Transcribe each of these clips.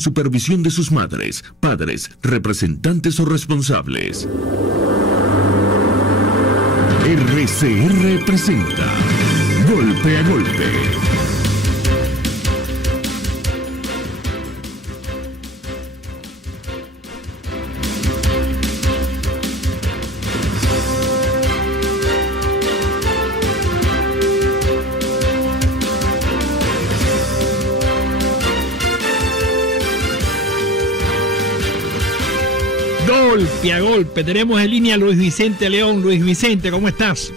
sin supervisión de sus madres, padres, representantes o responsables. RCR presenta Golpe a Golpe. Golpe a golpe. Tenemos en línea a Luis Vicente León. Luis Vicente, ¿cómo estás?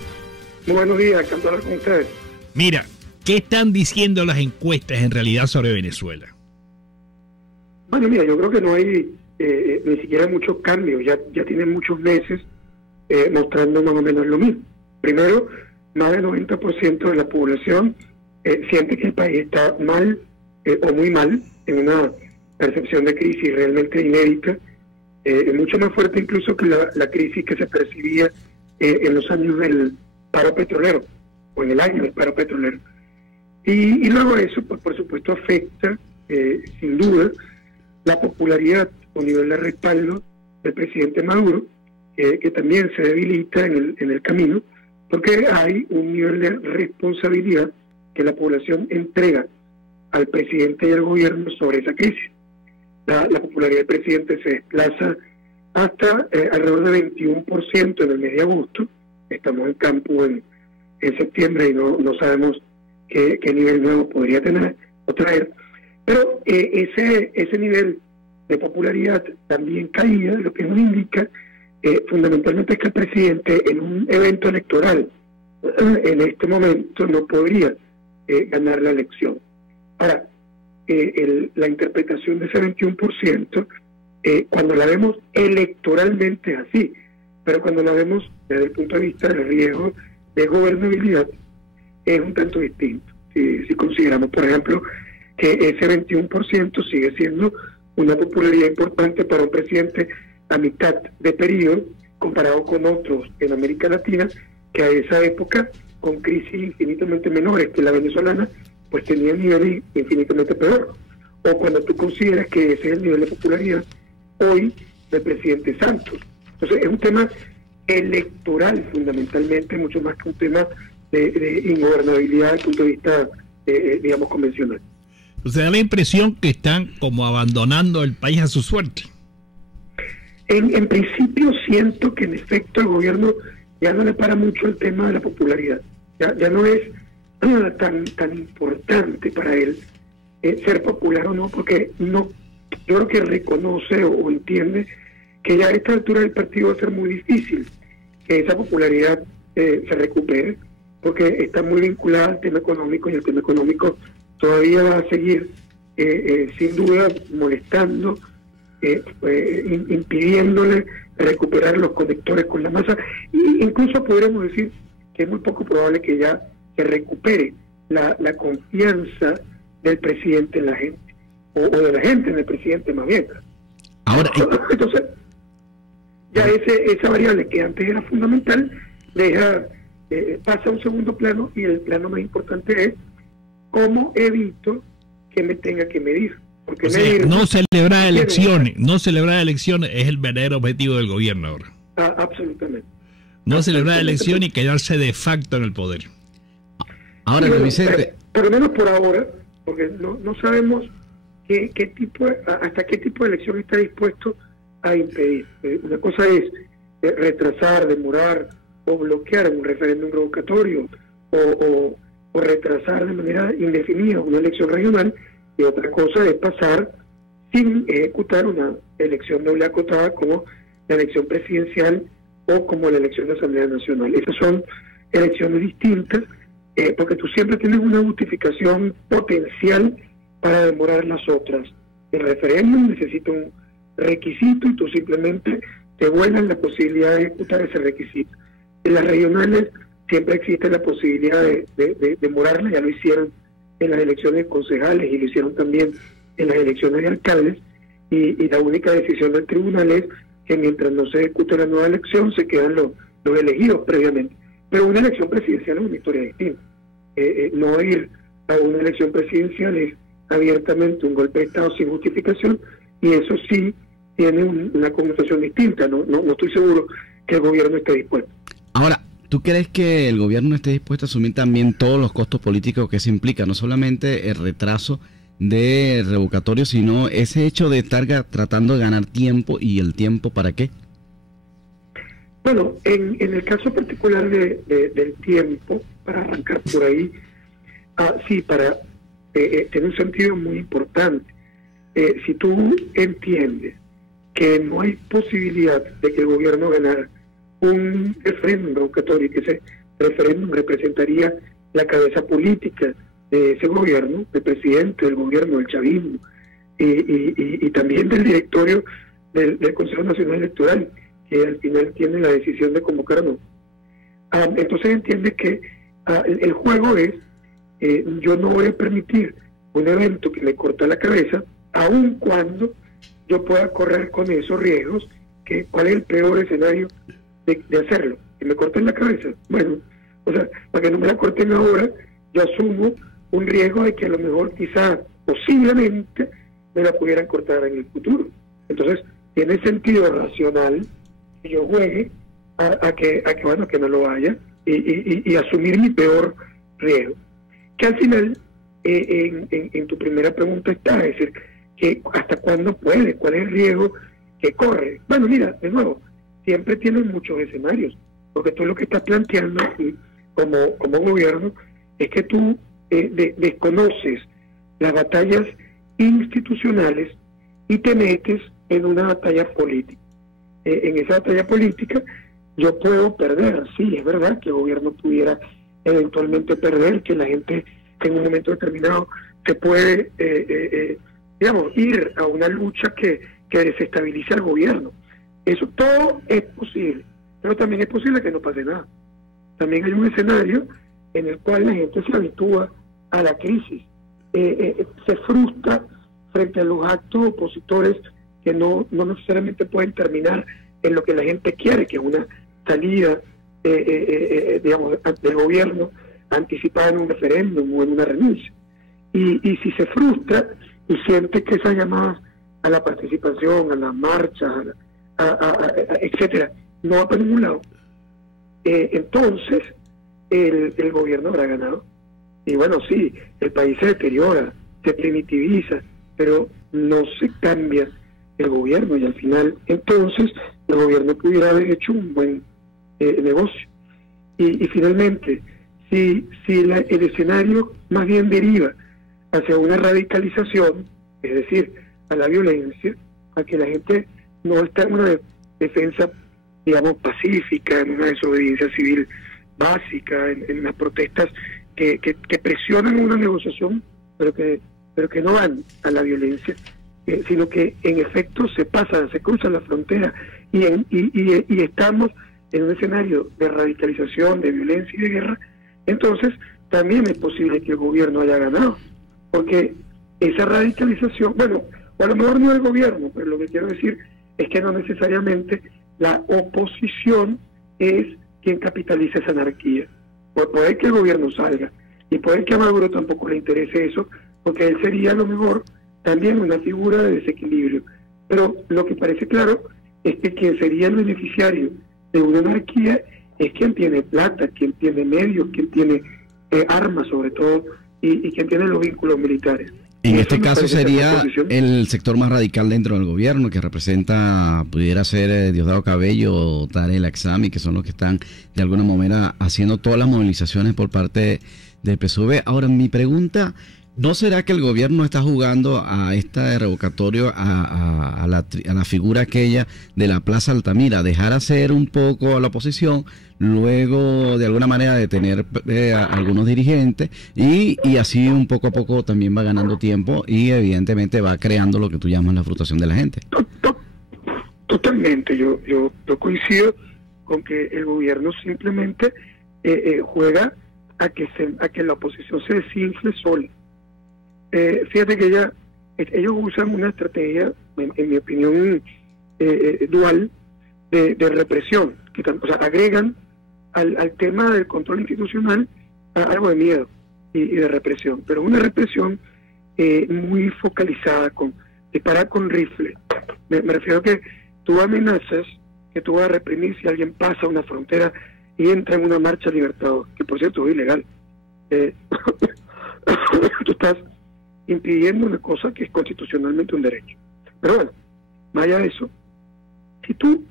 Muy buenos días, encantado de hablar con ustedes. Mira, ¿qué están diciendo las encuestas en realidad sobre Venezuela? Bueno, mira, yo creo que no hay ni siquiera muchos cambios. Ya tienen muchos meses mostrando más o menos lo mismo. Primero, más del 90% de la población siente que el país está mal o muy mal, en una percepción de crisis realmente inédita. Mucho más fuerte incluso que la crisis que se percibía en los años del paro petrolero, o en el año del paro petrolero. Y luego eso, pues por supuesto, afecta, sin duda, la popularidad o nivel de respaldo del presidente Maduro, que también se debilita en el camino, porque hay un nivel de responsabilidad que la población entrega al presidente y al gobierno sobre esa crisis. La popularidad del presidente se desplaza hasta alrededor de 21% en el mes de agosto. Estamos en campo en septiembre y no sabemos qué nivel nuevo podría tener o traer. Pero ese nivel de popularidad también caía, lo que nos indica fundamentalmente es que el presidente en un evento electoral en este momento no podría ganar la elección. Ahora, la interpretación de ese 21%, cuando la vemos electoralmente es así, pero cuando la vemos desde el punto de vista del riesgo de gobernabilidad, es un tanto distinto. Si consideramos, por ejemplo, que ese 21% sigue siendo una popularidad importante para un presidente a mitad de periodo, comparado con otros en América Latina, que a esa época, con crisis infinitamente menores que la venezolana, pues tenía niveles infinitamente peor. O cuando tú consideras que ese es el nivel de popularidad hoy del presidente Santos. Entonces es un tema electoral fundamentalmente, mucho más que un tema de ingobernabilidad desde el punto de vista, digamos, convencional. Se da la impresión que están como abandonando el país a su suerte. En principio siento que en efecto el gobierno ya no le para mucho el tema de la popularidad. Ya no es tan importante para él ser popular o no, porque no, yo creo que reconoce o entiende que ya a esta altura del partido va a ser muy difícil que esa popularidad se recupere, porque está muy vinculada al tema económico, y el tema económico todavía va a seguir sin duda molestando, impidiéndole recuperar los conectores con la masa, e incluso podríamos decir que es muy poco probable que ya se recupere la confianza del presidente en la gente, o de la gente en el presidente más bien. Ahora, entonces, ya esa variable que antes era fundamental, pasa a un segundo plano, y el plano más importante es cómo evito que me tenga que medir. Porque no celebrar elecciones es el verdadero objetivo del gobierno ahora. Absolutamente. No celebrar elecciones y quedarse de facto en el poder. Ahora, bueno, Vicente, por lo menos por ahora, porque no sabemos hasta qué tipo de elección está dispuesto a impedir. Una cosa es retrasar, demorar o bloquear un referéndum revocatorio, o retrasar de manera indefinida una elección regional, y otra cosa es pasar sin ejecutar una elección doble acotada como la elección presidencial o como la elección de Asamblea Nacional. Esas son elecciones distintas, porque tú siempre tienes una justificación potencial para demorar las otras. El referéndum necesita un requisito y tú simplemente te vuelas la posibilidad de ejecutar ese requisito. En las regionales siempre existe la posibilidad de demorarla, ya lo hicieron en las elecciones concejales y lo hicieron también en las elecciones de alcaldes, y la única decisión del tribunal es que mientras no se ejecute la nueva elección se quedan los elegidos previamente. Pero una elección presidencial es una historia distinta. No ir a una elección presidencial es abiertamente un golpe de Estado sin justificación, y eso sí tiene una connotación distinta. No estoy seguro que el gobierno esté dispuesto. Ahora, ¿tú crees que el gobierno esté dispuesto a asumir también todos los costos políticos que se implica? No solamente el retraso de revocatorio, sino ese hecho de estar tratando de ganar tiempo, ¿y el tiempo para qué? Bueno, en el caso particular del tiempo, para arrancar por ahí, sí, tiene un sentido muy importante. Si tú entiendes que no hay posibilidad de que el gobierno ganara un referéndum revocatorio, que ese referéndum representaría la cabeza política de ese gobierno, del presidente del gobierno, del chavismo, y también del directorio del Consejo Nacional Electoral, que al final tiene la decisión de convocar o no. Entonces entiende que el juego es, yo no voy a permitir un evento que me corta la cabeza, aun cuando yo pueda correr con esos riesgos. ¿Cuál es el peor escenario de hacerlo? ¿Que me corten la cabeza? Bueno, o sea, para que no me la corten ahora, yo asumo un riesgo de que a lo mejor, quizá, posiblemente, me la pudieran cortar en el futuro. Entonces, tiene sentido racional que yo juegue a que no lo vaya y asumir mi peor riesgo. Que al final, en tu primera pregunta está, es decir, que hasta cuándo puede, cuál es el riesgo que corre. Bueno, mira, de nuevo, siempre tienes muchos escenarios, porque tú lo que estás planteando aquí, como gobierno, es que tú desconoces las batallas institucionales y te metes en una batalla política. En esa batalla política yo puedo perder, sí, es verdad que el gobierno pudiera eventualmente perder, que la gente en un momento determinado se puede, ir a una lucha que desestabilice al gobierno. Eso todo es posible, pero también es posible que no pase nada. También hay un escenario en el cual la gente se habitúa a la crisis, se frustra frente a los actos opositores que no necesariamente pueden terminar en lo que la gente quiere, que es una salida del gobierno anticipada en un referéndum o en una renuncia. Y si se frustra y siente que esas llamadas a la participación, a las marchas, etcétera, no va para ningún lado, entonces el gobierno habrá ganado. Y bueno, sí, el país se deteriora, se primitiviza, pero no se cambia el gobierno, y al final entonces el gobierno pudiera haber hecho un buen negocio. Y finalmente, si el escenario más bien deriva hacia una radicalización, es decir, a la violencia, a que la gente no está en una defensa, digamos, pacífica, en una desobediencia civil básica, en unas protestas que presionan una negociación, pero que no van a la violencia, sino que en efecto se cruzan la frontera y estamos en un escenario de radicalización, de violencia y de guerra. Entonces también es posible que el gobierno haya ganado, porque esa radicalización, bueno, o a lo mejor no el gobierno, pero lo que quiero decir es que no necesariamente la oposición es quien capitaliza esa anarquía. Puede que el gobierno salga, y puede que a Maduro tampoco le interese eso, porque él sería a lo mejor también una figura de desequilibrio. Pero lo que parece claro es que quien sería el beneficiario de una anarquía es quien tiene plata, quien tiene medios, quien tiene armas sobre todo, y quien tiene los vínculos militares. En este caso sería el sector más radical dentro del gobierno, que representa, pudiera ser Diosdado Cabello o Tarek El Aissami, que son los que están de alguna manera haciendo todas las movilizaciones por parte del PSUV. Ahora, mi pregunta, ¿no será que el gobierno está jugando a este revocatorio a la figura aquella de la Plaza Altamira, dejar hacer un poco a la oposición, luego de alguna manera detener a algunos dirigentes y así un poco a poco también va ganando tiempo y evidentemente va creando lo que tú llamas la frustración de la gente? Totalmente, yo coincido con que el gobierno simplemente juega a que la oposición se desinfle sola. Fíjate que ellos usan una estrategia, en mi opinión, dual de represión, o sea, agregan al tema del control institucional algo de miedo y de represión, pero una represión muy focalizada, disparar con rifle. Me refiero a que tú amenazas que tú vas a reprimir si alguien pasa una frontera y entra en una marcha libertadora, que por cierto es ilegal. Tú estás impidiendo una cosa que es constitucionalmente un derecho. Pero bueno, vaya a eso. Si tú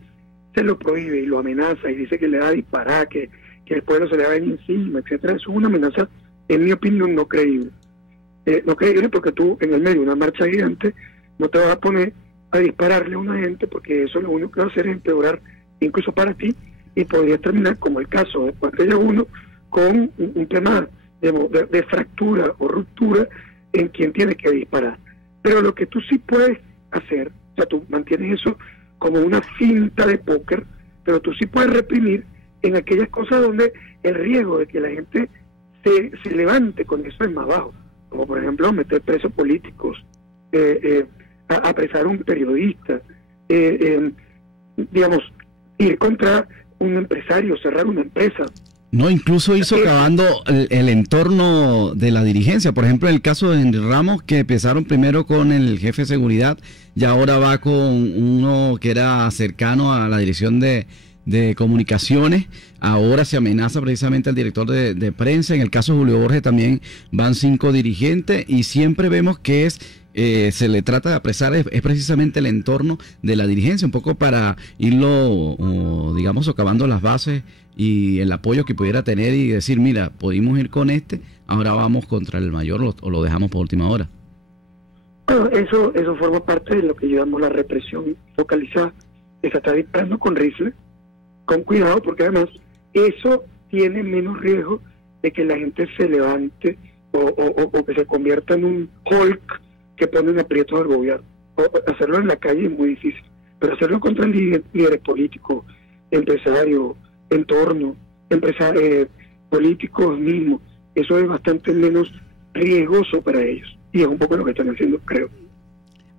se lo prohíbe y lo amenaza y dice que le va a disparar, que el pueblo se le va a venir encima, etcétera, eso es una amenaza, en mi opinión, no creíble. No creíble porque tú, en el medio de una marcha gigante, no te vas a poner a dispararle a una gente, porque eso lo único que va a hacer es empeorar, incluso para ti, y podrías terminar, como el caso de Pantalla 1, con un tema de fractura o ruptura en quien tiene que disparar. Pero lo que tú sí puedes hacer, o sea, tú mantienes eso como una finta de póker, pero tú sí puedes reprimir en aquellas cosas donde el riesgo de que la gente se levante con eso es más bajo, como por ejemplo meter presos políticos, apresar a un periodista, digamos, ir contra un empresario, cerrar una empresa. No, incluso ir socavando el entorno de la dirigencia. Por ejemplo, en el caso de Henry Ramos, que empezaron primero con el jefe de seguridad y ahora va con uno que era cercano a la dirección de comunicaciones. Ahora se amenaza precisamente al director de prensa. En el caso de Julio Borges también van 5 dirigentes y siempre vemos que se le trata de apresar es precisamente el entorno de la dirigencia, un poco para irlo, digamos, socavando las bases y el apoyo que pudiera tener y decir, mira, pudimos ir con ahora vamos contra el mayor o lo dejamos por última hora. Bueno, eso forma parte de lo que llamamos la represión focalizada. Se está disparando con rifle, con cuidado, porque además eso tiene menos riesgo de que la gente se levante o que se convierta en un Hulk que pone en aprietos al gobierno. Hacerlo en la calle es muy difícil, pero hacerlo contra el líder político, empresario, entorno, políticos mismos, eso es bastante menos riesgoso para ellos. Y es un poco lo que están haciendo, creo.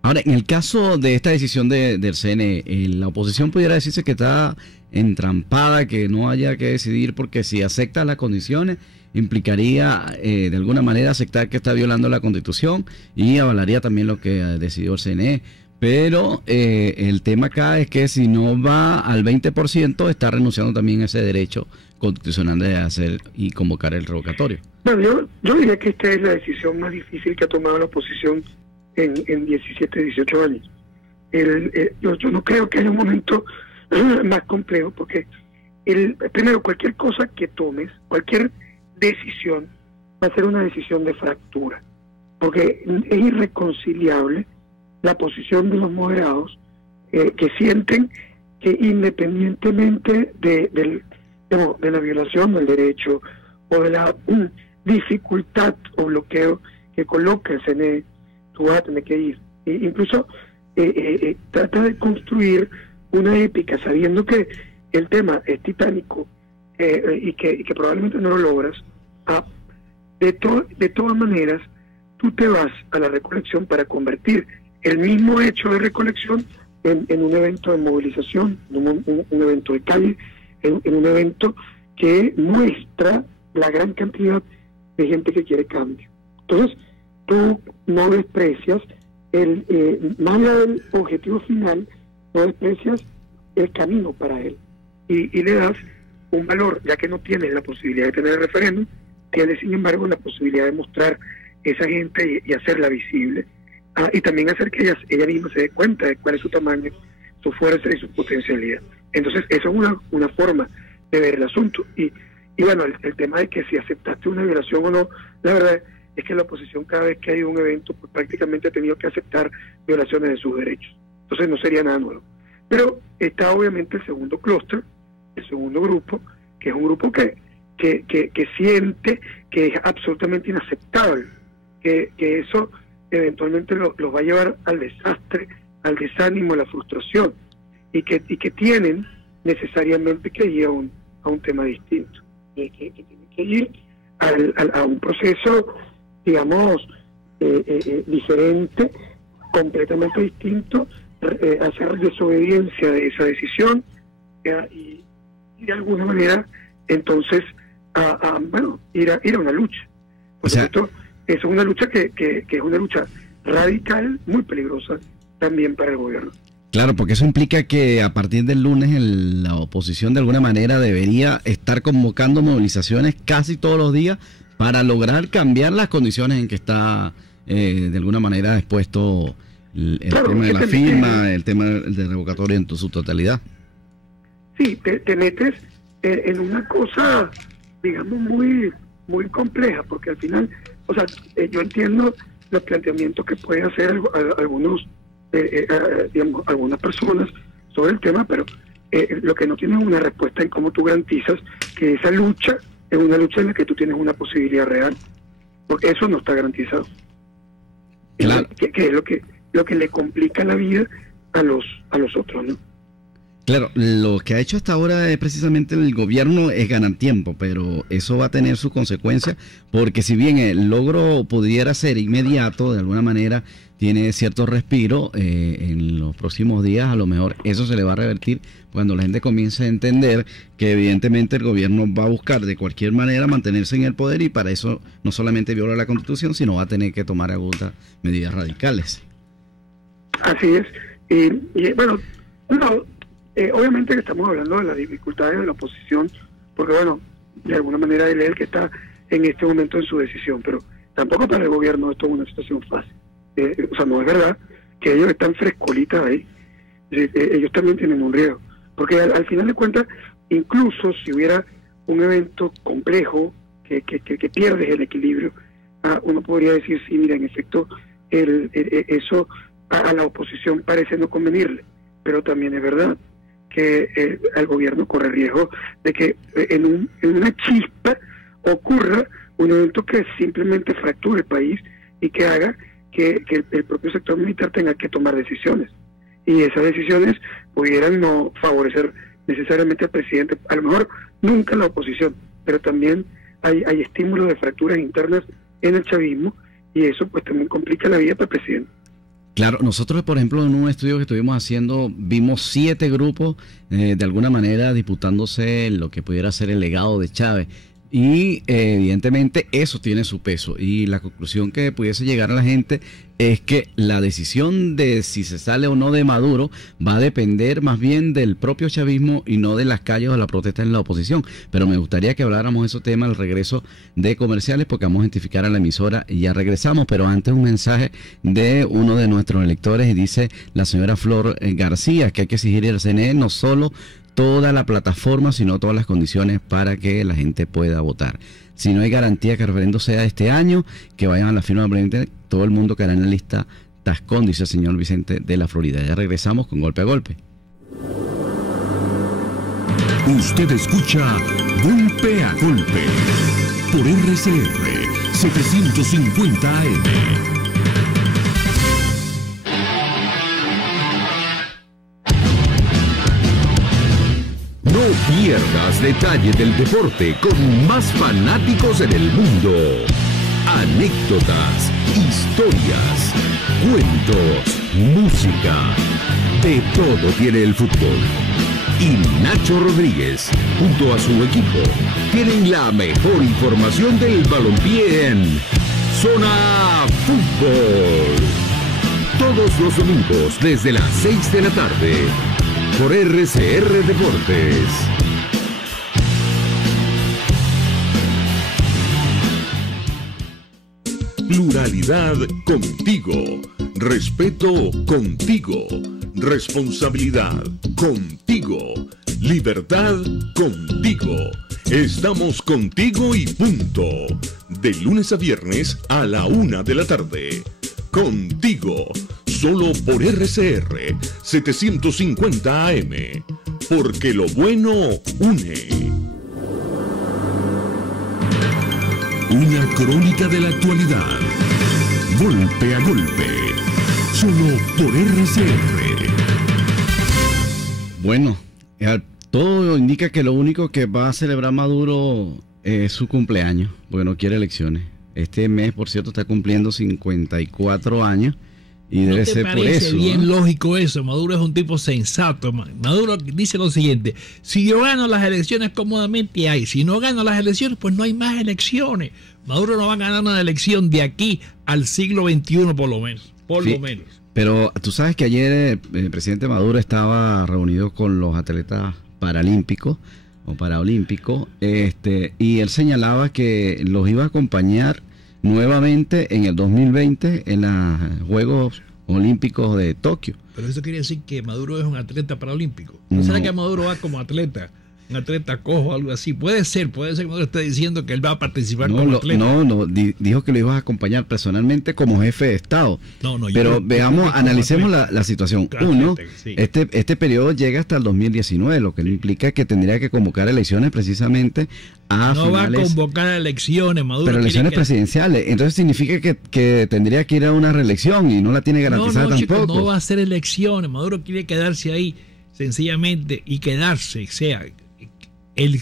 Ahora, en el caso de esta decisión del CNE, la oposición pudiera decirse que está entrampada, que no haya que decidir, porque si acepta las condiciones, implicaría de alguna manera aceptar que está violando la Constitución y avalaría también lo que decidió el CNE. Pero el tema acá es que si no va al 20%, está renunciando también a ese derecho constitucional de hacer y convocar el revocatorio. Bueno, yo diría que esta es la decisión más difícil que ha tomado la oposición en 17, 18 años. Yo no creo que haya un momento más complejo, porque primero, cualquier cosa que tomes, cualquier decisión, va a ser una decisión de fractura, porque es irreconciliable la posición de los moderados que sienten que independientemente de la violación del derecho o de la dificultad o bloqueo que coloca el CNE, tú vas a tener que ir. Incluso trata de construir una épica sabiendo que el tema es titánico y que probablemente no lo logras. De todas maneras, tú te vas a la recolección para convertir el mismo hecho de recolección en un evento de movilización, un evento de calle, en un evento que muestra la gran cantidad de gente que quiere cambio. Entonces, tú no desprecias más allá del objetivo final, no desprecias el camino para él y le das un valor, ya que no tienes la posibilidad de tener el referéndum, tienes sin embargo la posibilidad de mostrar esa gente y hacerla visible, y también hacer que ella misma se dé cuenta de cuál es su tamaño, su fuerza y su potencialidad. Entonces eso es una forma de ver el asunto. Y bueno, el tema de que si aceptaste una violación o no, la verdad es que la oposición cada vez que hay un evento pues prácticamente ha tenido que aceptar violaciones de sus derechos. Entonces no sería nada nuevo. Pero está obviamente el segundo clúster, el segundo grupo, que es un grupo que siente que es absolutamente inaceptable, que eso eventualmente los va a llevar al desastre, al desánimo, a la frustración, y que tienen necesariamente que ir a un tema distinto, que tienen que ir a un proceso, digamos, diferente, completamente distinto, hacer desobediencia de esa decisión y de alguna manera entonces ir a una lucha. Por cierto, eso es una lucha que es una lucha radical, muy peligrosa también para el gobierno. Claro, porque eso implica que a partir del lunes la oposición de alguna manera debería estar convocando movilizaciones casi todos los días para lograr cambiar las condiciones en que está de alguna manera expuesto el tema de la firma, el tema del revocatorio en su totalidad. Sí, te metes en una cosa, digamos, muy compleja, porque al final, o sea, yo entiendo los planteamientos que pueden hacer algunos, digamos, algunas personas sobre el tema, pero lo que no tienes es una respuesta en cómo tú garantizas que esa lucha es una lucha en la que tú tienes una posibilidad real, porque eso no está garantizado. Claro. Que es lo que le complica la vida a los otros, ¿no? Claro, lo que ha hecho hasta ahora es precisamente el gobierno es ganar tiempo, pero eso va a tener sus consecuencias, porque si bien el logro pudiera ser inmediato, de alguna manera tiene cierto respiro, en los próximos días a lo mejor eso se le va a revertir cuando la gente comience a entender que evidentemente el gobierno va a buscar de cualquier manera mantenerse en el poder, y para eso no solamente viola la Constitución, sino va a tener que tomar algunas medidas radicales. Así es. Y bueno, no, obviamente que estamos hablando de las dificultades de la oposición, porque bueno, de alguna manera él es el que está en este momento en su decisión, pero tampoco para el gobierno esto es una situación fácil. O sea, no es verdad que ellos están frescolitas ahí. Ellos también tienen un riesgo, porque al final de cuentas, incluso si hubiera un evento complejo que pierdes el equilibrio, uno podría decir, sí, mira, en efecto, eso a la oposición parece no convenirle, pero también es verdad que al gobierno corre riesgo de que en una chispa ocurra un evento que simplemente fracture el país y que haga que el propio sector militar tenga que tomar decisiones, y esas decisiones pudieran no favorecer necesariamente al presidente, a lo mejor nunca la oposición, pero también hay estímulos de fracturas internas en el chavismo, y eso pues también complica la vida para el presidente. Claro, nosotros, por ejemplo, en un estudio que estuvimos haciendo, vimos 7 grupos de alguna manera disputándose lo que pudiera ser el legado de Chávez. Y evidentemente eso tiene su peso, y la conclusión que pudiese llegar a la gente es que la decisión de si se sale o no de Maduro va a depender más bien del propio chavismo y no de las calles o la protesta en la oposición. Pero me gustaría que habláramos de esos temas al regreso de comerciales, porque vamos a identificar a la emisora y ya regresamos. Pero antes un mensaje de uno de nuestros electores, y dice la señora Flor García que hay que exigir al CNE no solo toda la plataforma, sino todas las condiciones para que la gente pueda votar. Si no hay garantía que el referendo sea este año, que vayan a la firma permanente, todo el mundo quedará en la lista Tascón, dice el señor Vicente de la Florida. Ya regresamos con Golpe a Golpe. Usted escucha Golpe a Golpe por RCR 750 AM. No pierdas detalle del deporte con más fanáticos en el mundo. Anécdotas, historias, cuentos, música. De todo tiene el fútbol. Y Nacho Rodríguez, junto a su equipo, tienen la mejor información del balompié en Zona Fútbol. Todos los domingos desde las 6 de la tarde. Por RCR Deportes. Pluralidad contigo. Respeto contigo. Responsabilidad contigo. Libertad contigo. Estamos contigo y punto. De lunes a viernes a la 1 de la tarde. Contigo. Solo por RCR 750 AM, porque lo bueno une. Una crónica de la actualidad, golpe a golpe, solo por RCR. Bueno, todo indica que lo único que va a celebrar Maduro es su cumpleaños, porque no quiere elecciones. Este mes, por cierto, está cumpliendo 54 años. y debe ser por eso. Bien lógico eso. Maduro es un tipo sensato. Maduro dice lo siguiente: si yo gano las elecciones cómodamente hay, si no gano las elecciones, pues no hay más elecciones. Maduro no va a ganar una elección de aquí al siglo XXI por lo menos. Por lo menos. Pero tú sabes que ayer el presidente Maduro estaba reunido con los atletas paralímpicos o paraolímpicos, y él señalaba que los iba a acompañar nuevamente en el 2020 en los Juegos Olímpicos de Tokio. Pero eso quiere decir que Maduro es un atleta paralímpico. ¿No sabe que Maduro va como atleta? Un atleta cojo o algo así. Puede ser que Maduro esté diciendo que él va a participar como atleta. Dijo que lo ibas a acompañar personalmente como jefe de Estado. Pero analicemos la situación. Uno, sí. Este periodo llega hasta el 2019, lo que implica que tendría que convocar elecciones precisamente a no finales. No va a convocar elecciones, Maduro. Pero elecciones presidenciales. Entonces significa que tendría que ir a una reelección y no la tiene garantizada tampoco. Chicos, no va a hacer elecciones. Maduro quiere quedarse ahí sencillamente y quedarse. O sea, el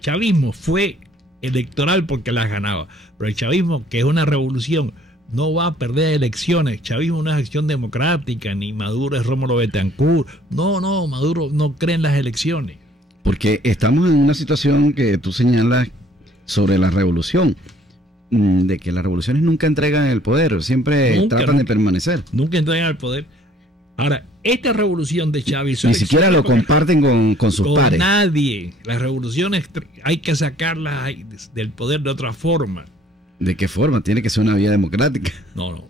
chavismo fue electoral porque las ganaba, pero el chavismo, que es una revolución, no va a perder elecciones. El chavismo no es acción democrática, ni Maduro es Rómulo Betancourt. No, Maduro no cree en las elecciones. Porque estamos en una situación que tú señalas sobre la revolución, de que las revoluciones nunca entregan el poder, siempre tratan de permanecer. Nunca entregan el poder. Ahora, esta revolución de Chávez... Ni siquiera lo comparten con sus pares. Con nadie. Las revoluciones hay que sacarlas del poder de otra forma. ¿De qué forma? Tiene que ser una vía democrática. No.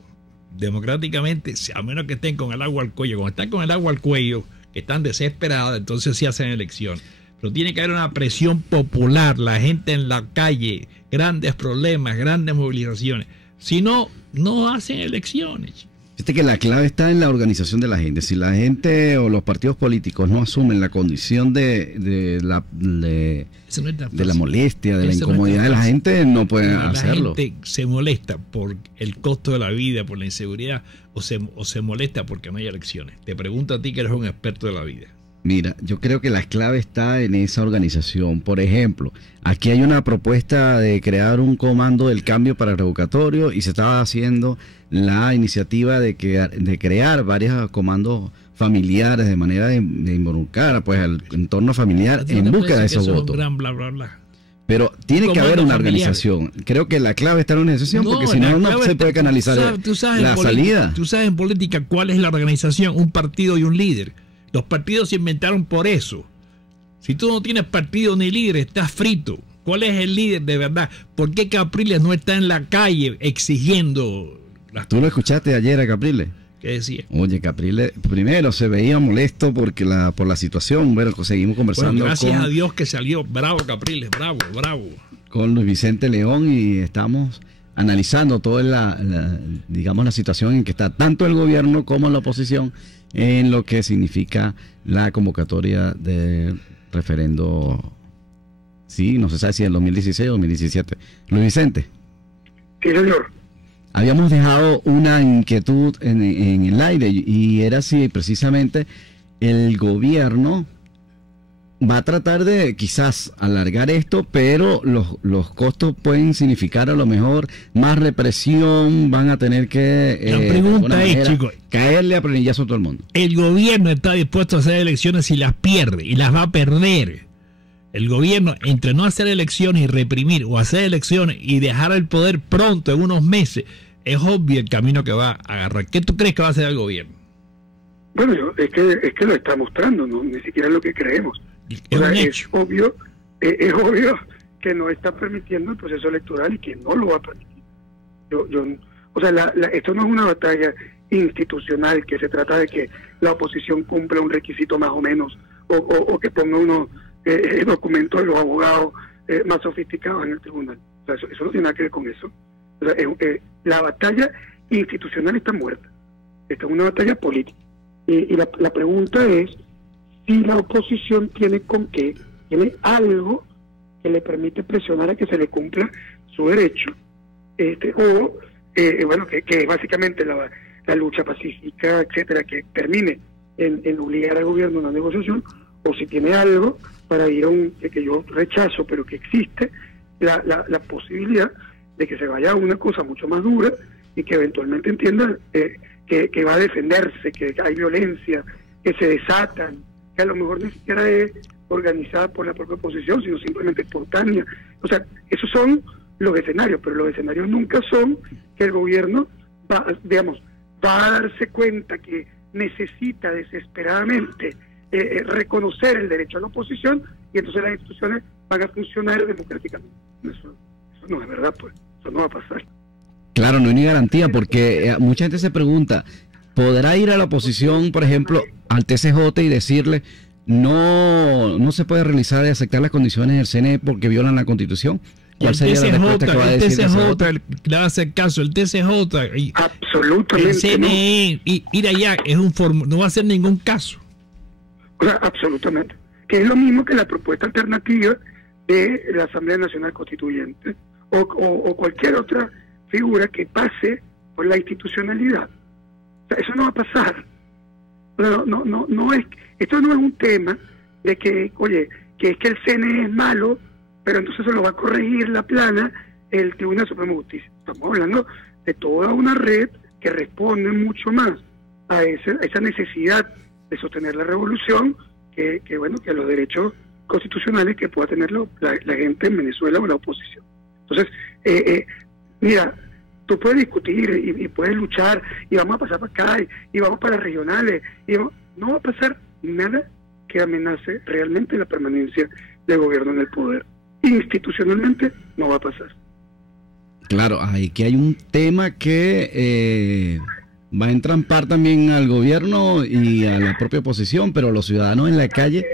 Democráticamente, a menos que estén con el agua al cuello. Cuando están con el agua al cuello, que están desesperadas, entonces sí hacen elecciones. Pero tiene que haber una presión popular, la gente en la calle, grandes problemas, grandes movilizaciones. Si no, no hacen elecciones. Fíjate que la clave está en la organización de la gente. Si la gente o los partidos políticos no asumen la condición de la molestia, de la incomodidad de la gente, no pueden hacerlo. La gente se molesta por el costo de la vida, por la inseguridad, o se molesta porque no hay elecciones. Te pregunto a ti, que eres un experto de la vida. Mira, yo creo que la clave está en esa organización. Por ejemplo, aquí hay una propuesta de crear un comando del cambio para el revocatorio y se estaba haciendo la iniciativa de crear varios comandos familiares de manera de involucrar pues al entorno familiar en búsqueda de esos votos. Bla, bla, bla. Pero tiene que haber una organización. Creo que la clave está en una organización, porque si no se puede canalizar la salida. Tú sabes en política cuál es la organización, un partido y un líder. Los partidos se inventaron por eso. Si tú no tienes partido ni líder, estás frito. ¿Cuál es el líder de verdad? ¿Por qué Capriles no está en la calle exigiendo? ¿Tú lo escuchaste ayer a Capriles? ¿Qué decía? Oye, Capriles primero se veía molesto por la situación. Bueno, seguimos conversando. Bueno, gracias a Dios que salió. Bravo, Capriles, bravo. Con Luis Vicente León, y estamos analizando toda la situación en que está tanto el gobierno como la oposición en lo que significa la convocatoria del referendo. Sí, no se sabe si en 2016 o 2017. Luis Vicente. Sí, señor. Habíamos dejado una inquietud en el aire, y era si precisamente el gobierno va a tratar de quizás alargar esto, pero los costos pueden significar a lo mejor más represión, van a tener que la pregunta es, chicos, caerle a plenillazo a todo el mundo. El gobierno está dispuesto a hacer elecciones y las pierde, y las va a perder. El gobierno, entre no hacer elecciones y reprimir, o hacer elecciones y dejar el poder pronto, en unos meses, es obvio el camino que va a agarrar. ¿Qué tú crees que va a hacer el gobierno? Bueno, es que lo está mostrando, ¿no? Ni siquiera es lo que creemos. Es obvio que no está permitiendo el proceso electoral y que no lo va a permitir. Esto no es una batalla institucional que se trata de que la oposición cumpla un requisito más o menos, o que ponga unos documentos de los abogados más sofisticados en el tribunal. O sea, eso no tiene nada que ver con eso. O sea, la batalla institucional está muerta. Esta es una batalla política. Y la pregunta es si la oposición tiene algo que le permite presionar a que se le cumpla su derecho, que es básicamente la lucha pacífica, etcétera, que termine en obligar al gobierno a una negociación, o si tiene algo para ir a que yo rechazo, pero que existe la posibilidad de que se vaya a una cosa mucho más dura y que eventualmente entienda que va a defenderse, que hay violencia, que se desatan, que a lo mejor ni siquiera es organizada por la propia oposición, sino simplemente espontánea. O sea, esos son los escenarios, pero los escenarios nunca son que el gobierno va a darse cuenta que necesita desesperadamente reconocer el derecho a la oposición, y entonces las instituciones van a funcionar democráticamente. Eso no es verdad, pues, eso no va a pasar. Claro, no hay ni garantía, porque mucha gente se pregunta, ¿podrá ir a la oposición, por ejemplo, al TCJ y decirle no se puede realizar y aceptar las condiciones del CNE porque violan la Constitución? ¿Cuál sería la respuesta que va a decir el TCJ? Le va a hacer caso, el TCJ y absolutamente el CNE, no. Ir allá no va a hacer ningún caso. O sea, absolutamente. Que es lo mismo que la propuesta alternativa de la Asamblea Nacional Constituyente o cualquier otra figura que pase por la institucionalidad. O sea, eso no va a pasar. No es, esto no es un tema de que, oye, que es que el CNE es malo, pero entonces se lo va a corregir la plana el Tribunal Supremo de Justicia. Estamos hablando de toda una red que responde mucho más a esa necesidad de sostener la revolución que a los derechos constitucionales que pueda tener la gente en Venezuela o la oposición. Entonces, mira, tú puedes discutir y puedes luchar y vamos a pasar para acá y vamos para las regionales no va a pasar nada que amenace realmente la permanencia del gobierno en el poder. Institucionalmente no va a pasar. Claro, aquí hay un tema que va a entrampar también al gobierno y a la propia oposición, pero los ciudadanos en la calle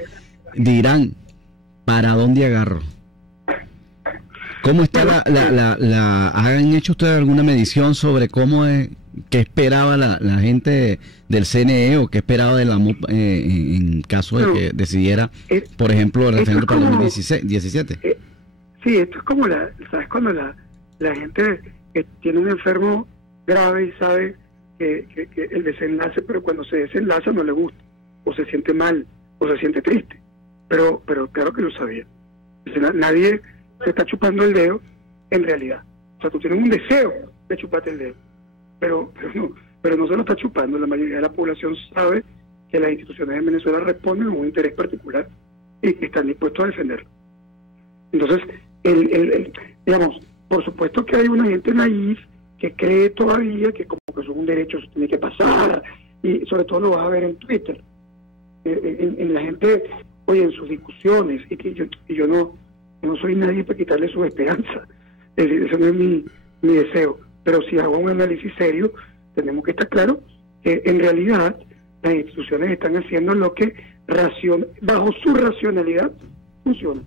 dirán, ¿para dónde agarro? ¿Cómo está ¿han hecho ustedes alguna medición sobre qué esperaba la gente del CNE o qué esperaba de la MUP en caso de que decidiera, por ejemplo, el referéndum para el 2017? Sí, esto es como ¿sabes? Cuando la gente tiene un enfermo grave y sabe que el desenlace, pero cuando se desenlaza no le gusta, o se siente mal, o se siente triste. Pero claro que lo sabía. Nadie se está chupando el dedo en realidad. O sea, tú tienes un deseo de chuparte el dedo, pero no se lo está chupando. La mayoría de la población sabe que las instituciones de Venezuela responden a un interés particular y que están dispuestos a defenderlo. Entonces, digamos, por supuesto que hay una gente naïf que cree todavía que como que eso es un derecho, eso tiene que pasar, y sobre todo lo vas a ver en Twitter, en la gente, oye, en sus discusiones, y yo no soy nadie para quitarle su esperanza, es decir, ese no es mi deseo, pero si hago un análisis serio, tenemos que estar claros que en realidad las instituciones están haciendo lo que bajo su racionalidad funciona.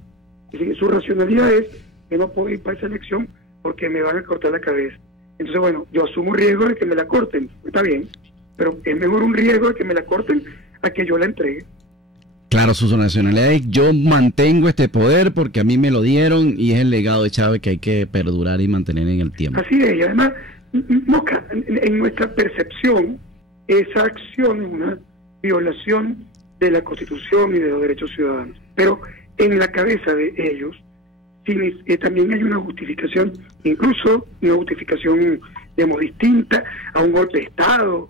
Es decir, su racionalidad es que no puedo ir para esa elección porque me van a cortar la cabeza. Entonces, bueno, yo asumo riesgo de que me la corten, está bien, pero es mejor un riesgo de que me la corten a que yo la entregue. Claro, su nacionalidad es: yo mantengo este poder porque a mí me lo dieron y es el legado de Chávez que hay que perdurar y mantener en el tiempo. Así es, y además, Mosca, en nuestra percepción, esa acción es una violación de la Constitución y de los derechos ciudadanos. Pero en la cabeza de ellos también hay una justificación, incluso una justificación, digamos, distinta a un golpe de Estado,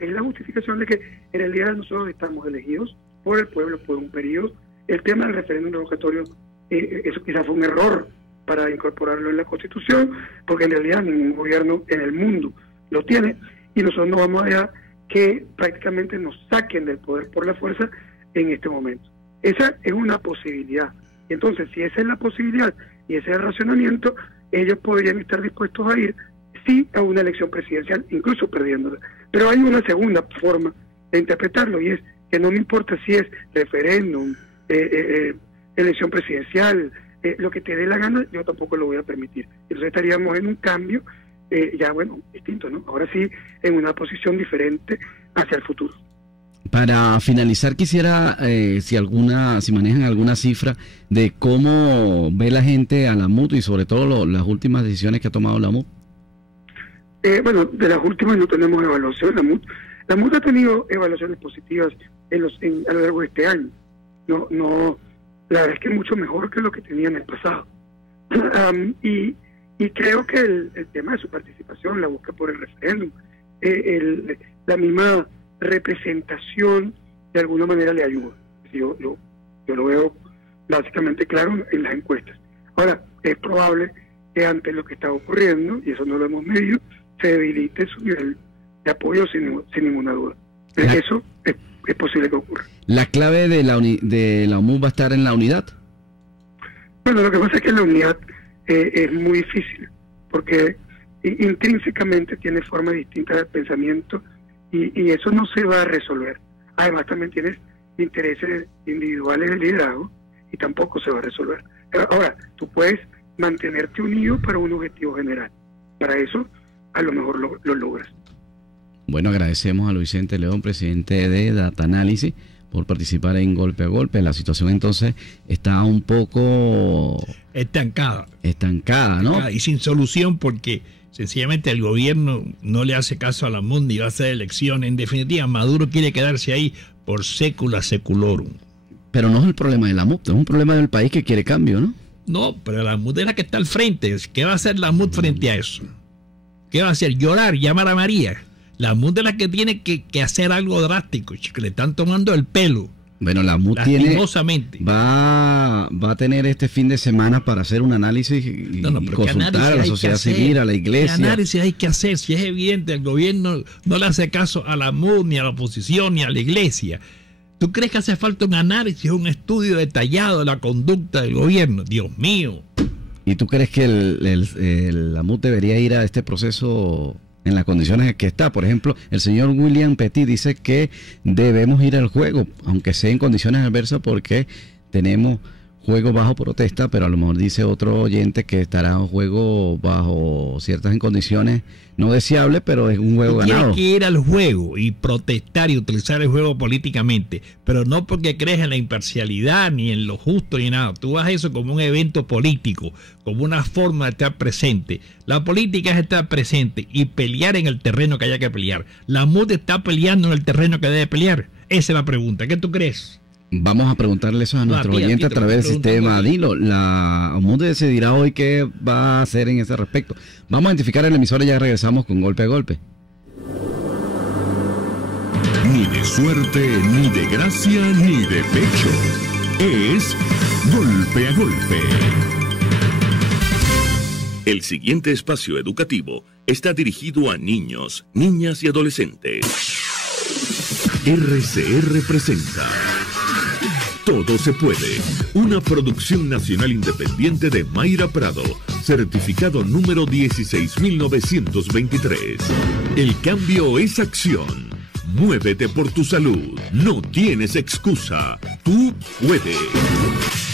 es la justificación de que en realidad nosotros estamos elegidos por el pueblo por un periodo. El tema del referéndum revocatorio, eso quizás fue un error para incorporarlo en la Constitución, porque en realidad ningún gobierno en el mundo lo tiene, y nosotros no vamos a dejar que prácticamente nos saquen del poder por la fuerza en este momento. Esa es una posibilidad. Y entonces, si esa es la posibilidad y ese es el racionamiento, ellos podrían estar dispuestos a ir, sí, a una elección presidencial, incluso perdiéndola. Pero hay una segunda forma de interpretarlo, y es que no me importa si es referéndum, elección presidencial, lo que te dé la gana, yo tampoco lo voy a permitir. Entonces estaríamos en un cambio, distinto, ¿no? Ahora sí, en una posición diferente hacia el futuro. Para finalizar, quisiera, si manejan alguna cifra de cómo ve la gente a la MUT y sobre todo las últimas decisiones que ha tomado la MUT. De las últimas no tenemos evaluación. La MUT ha tenido evaluaciones positivas a lo largo de este año. No, la verdad es que es mucho mejor que lo que tenía en el pasado. Y creo que el tema de su participación, la busca por el referéndum, la misma representación de alguna manera le ayuda. Yo lo veo básicamente claro en las encuestas. Ahora, es probable que ante lo que está ocurriendo, y eso no lo hemos medido, se debilite su nivel de apoyo sin ninguna duda. Eso es posible que ocurra. ¿La clave de la OMUD va a estar en la unidad? Bueno, lo que pasa es que la unidad es muy difícil, porque intrínsecamente tiene formas distintas de pensamiento y eso no se va a resolver. Además también tienes intereses individuales de liderazgo y tampoco se va a resolver. Ahora, tú puedes mantenerte unido para un objetivo general. Para eso, a lo mejor lo logras. Bueno, agradecemos a Luis Vicente León, presidente de Data Analysis, por participar en Golpe a Golpe. La situación entonces está un poco estancada, ¿no? Y sin solución, porque sencillamente el gobierno no le hace caso a la MUD ni va a hacer elecciones. En definitiva, Maduro quiere quedarse ahí por sécula seculorum. Pero no es el problema de la MUD, es un problema del país que quiere cambio, ¿no? No, pero la MUD es la que está al frente. ¿Qué va a hacer la MUD frente a eso? ¿Qué va a hacer? Llorar, llamar a María. La MUD es la que tiene que hacer algo drástico, que le están tomando el pelo. Bueno, la MUD va a tener este fin de semana para hacer un análisis y consultar a la sociedad civil, a la iglesia. ¿Qué análisis hay que hacer? Si es evidente, el gobierno no le hace caso a la MUD, ni a la oposición, ni a la iglesia. ¿Tú crees que hace falta un análisis, un estudio detallado de la conducta del gobierno? Dios mío. ¿Y tú crees que la MUD debería ir a este proceso en las condiciones en que está? Por ejemplo, el señor William Petit dice que debemos ir al juego, aunque sea en condiciones adversas, porque tenemos juego bajo protesta, pero a lo mejor dice otro oyente que estará en juego bajo ciertas condiciones no deseables, pero es un juego ganado. Tienes que ir al juego y protestar y utilizar el juego políticamente, pero no porque crees en la imparcialidad, ni en lo justo, ni nada. Tú vas a eso como un evento político, como una forma de estar presente. La política es estar presente y pelear en el terreno que haya que pelear. La MUD está peleando en el terreno que debe pelear. Esa es la pregunta. ¿Qué tú crees? Vamos a preguntarle eso a nuestros oyentes a través del sistema Dilo. La MUD decidirá hoy qué va a hacer en ese respecto. Vamos a identificar el emisor y ya regresamos con Golpe a Golpe. Ni de suerte, ni de gracia, ni de pecho. Es Golpe a Golpe. El siguiente espacio educativo está dirigido a niños, niñas y adolescentes. RCR presenta Todo se puede, una producción nacional independiente de Mayra Prado, certificado número 16923. El cambio es acción. Muévete por tu salud. No tienes excusa. Tú puedes.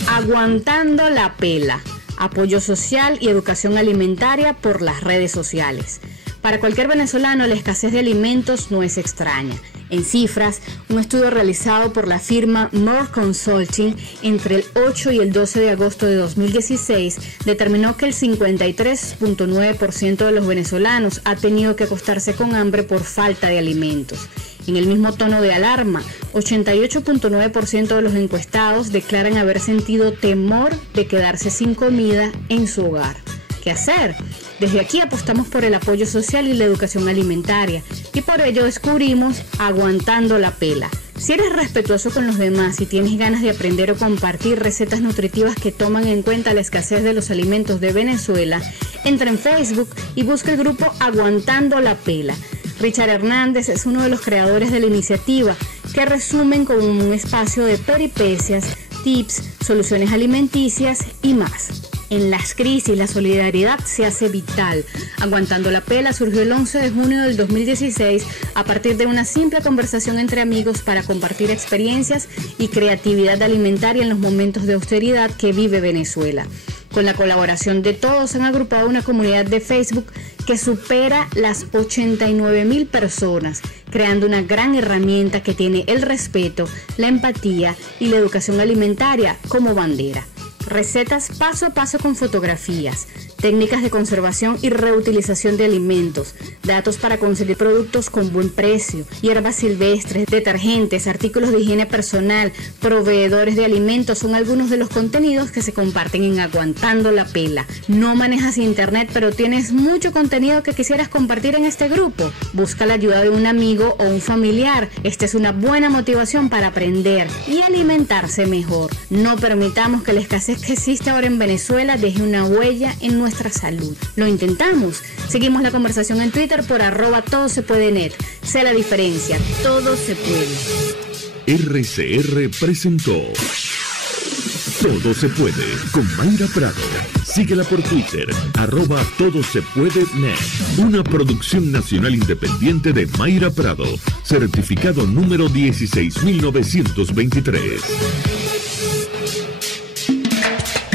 Aguantando la pela. Apoyo social y educación alimentaria por las redes sociales. Para cualquier venezolano, la escasez de alimentos no es extraña. En cifras, un estudio realizado por la firma More Consulting entre el 8 y el 12 de agosto de 2016 determinó que el 53.9% de los venezolanos ha tenido que acostarse con hambre por falta de alimentos. En el mismo tono de alarma, 88.9% de los encuestados declaran haber sentido temor de quedarse sin comida en su hogar. ¿Qué hacer? Desde aquí apostamos por el apoyo social y la educación alimentaria y por ello descubrimos Aguantando la Pela. Si eres respetuoso con los demás y tienes ganas de aprender o compartir recetas nutritivas que toman en cuenta la escasez de los alimentos de Venezuela, entra en Facebook y busca el grupo Aguantando la Pela. Richard Hernández es uno de los creadores de la iniciativa, que resumen como un espacio de peripecias, tips, soluciones alimenticias y más. En las crisis, la solidaridad se hace vital. Aguantando la Pela surgió el 11 de junio del 2016 a partir de una simple conversación entre amigos para compartir experiencias y creatividad alimentaria en los momentos de austeridad que vive Venezuela. Con la colaboración de todos han agrupado una comunidad de Facebook que supera las 89.000 personas, creando una gran herramienta que tiene el respeto, la empatía y la educación alimentaria como bandera. Recetas paso a paso con fotografías, técnicas de conservación y reutilización de alimentos, datos para conseguir productos con buen precio, hierbas silvestres, detergentes, artículos de higiene personal, proveedores de alimentos son algunos de los contenidos que se comparten en Aguantando la Pela. ¿No manejas internet pero tienes mucho contenido que quisieras compartir en este grupo? Busca la ayuda de un amigo o un familiar. Esta es una buena motivación para aprender y alimentarse mejor. No permitamos que la escasez que existe ahora en Venezuela deje una huella en nuestra salud. Lo intentamos. Seguimos la conversación en Twitter por @todosepuedenet. Sé la diferencia. Todo se puede. RCR presentó Todo se puede con Mayra Prado. Síguela por Twitter, @todosepuedenet. Una producción nacional independiente de Mayra Prado. Certificado número 16923.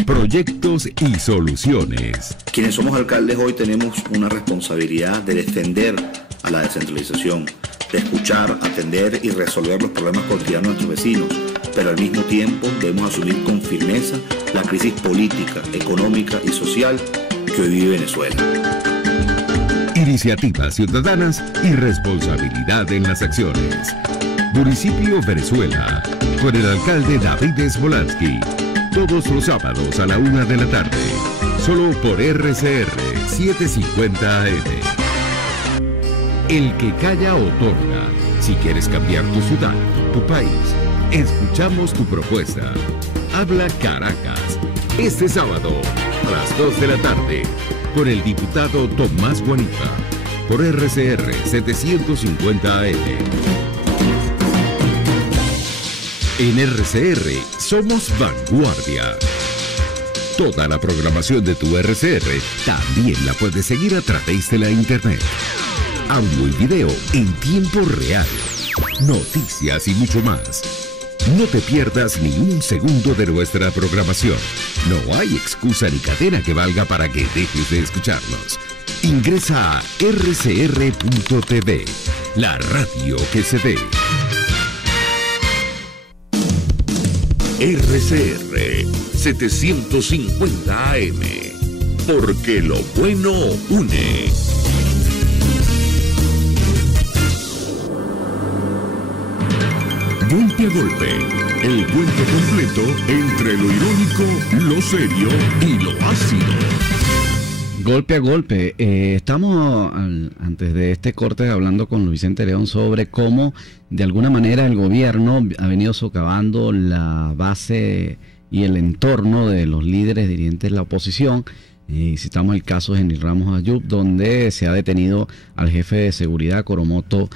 Proyectos y soluciones. Quienes somos alcaldes hoy tenemos una responsabilidad de defender a la descentralización, de escuchar, atender y resolver los problemas cotidianos de nuestros vecinos, pero al mismo tiempo debemos asumir con firmeza la crisis política, económica y social que hoy vive Venezuela. Iniciativas ciudadanas y responsabilidad en las acciones. Municipio Venezuela, con el alcalde David Smolansky. Todos los sábados a la 1 de la tarde. Solo por RCR 750 AM. El que calla otorga. Si quieres cambiar tu ciudad, tu país, escuchamos tu propuesta. Habla Caracas. Este sábado a las 2 de la tarde con el diputado Tomás Guanipa por RCR 750 AM. En RCR somos vanguardia. Toda la programación de tu RCR también la puedes seguir a través de la internet. Audio y video en tiempo real. Noticias y mucho más. No te pierdas ni un segundo de nuestra programación. No hay excusa ni cadena que valga para que dejes de escucharnos. Ingresa a rcr.tv, la radio que se ve. RCR 750 AM, porque lo bueno une. Golpe a golpe, el cuento completo entre lo irónico, lo serio y lo ácido. Golpe a golpe. Estamos antes de este corte hablando con Luis Vicente León sobre cómo de alguna manera el gobierno ha venido socavando la base y el entorno de los líderes dirigentes de la oposición. Citamos el caso de Henry Ramos Ayub, donde se ha detenido al jefe de seguridad Coromoto